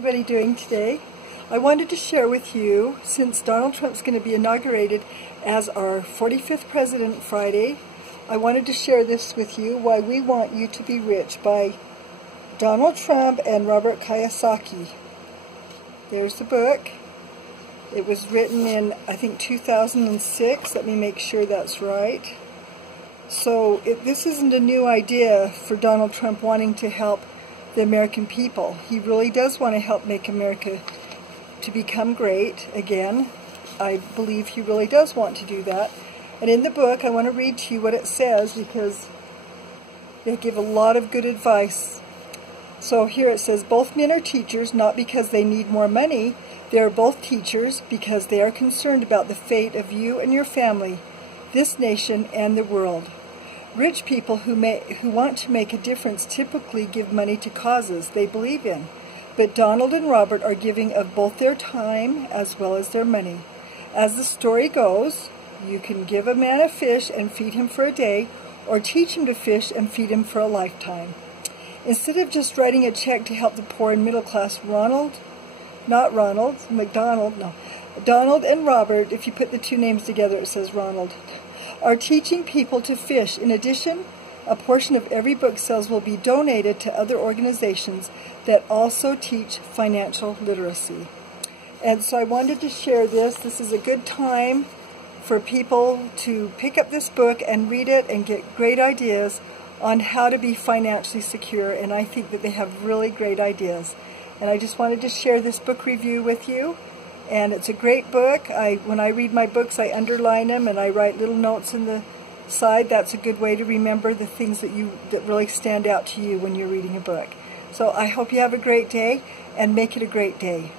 Everybody doing today? I wanted to share with you, since Donald Trump's going to be inaugurated as our 45th president Friday, I wanted to share this with you, Why We Want You to Be Rich, by Donald Trump and Robert Kiyosaki. There's the book. It was written in, I think, 2006. Let me make sure that's right. So this isn't a new idea for Donald Trump wanting to help the American people. He really does want to help make America to become great again. I believe he really does want to do that. And in the book, I want to read to you what it says because they give a lot of good advice. So here it says, both men are teachers not because they need more money. They are both teachers because they are concerned about the fate of you and your family, this nation, and the world. Rich people who want to make a difference typically give money to causes they believe in. But Donald and Robert are giving of both their time as well as their money. As the story goes, you can give a man a fish and feed him for a day, or teach him to fish and feed him for a lifetime. Instead of just writing a check to help the poor and middle class, Donald and Robert, if you put the two names together it says Ronald, are teaching people to fish. In addition, a portion of every book sales will be donated to other organizations that also teach financial literacy. And so I wanted to share this. This is a good time for people to pick up this book and read it and get great ideas on how to be financially secure. And I think that they have really great ideas. And I just wanted to share this book review with you. And it's a great book. When I read my books, I underline them and I write little notes in the side. That's a good way to remember the things that really stand out to you when you're reading a book. So I hope you have a great day and make it a great day.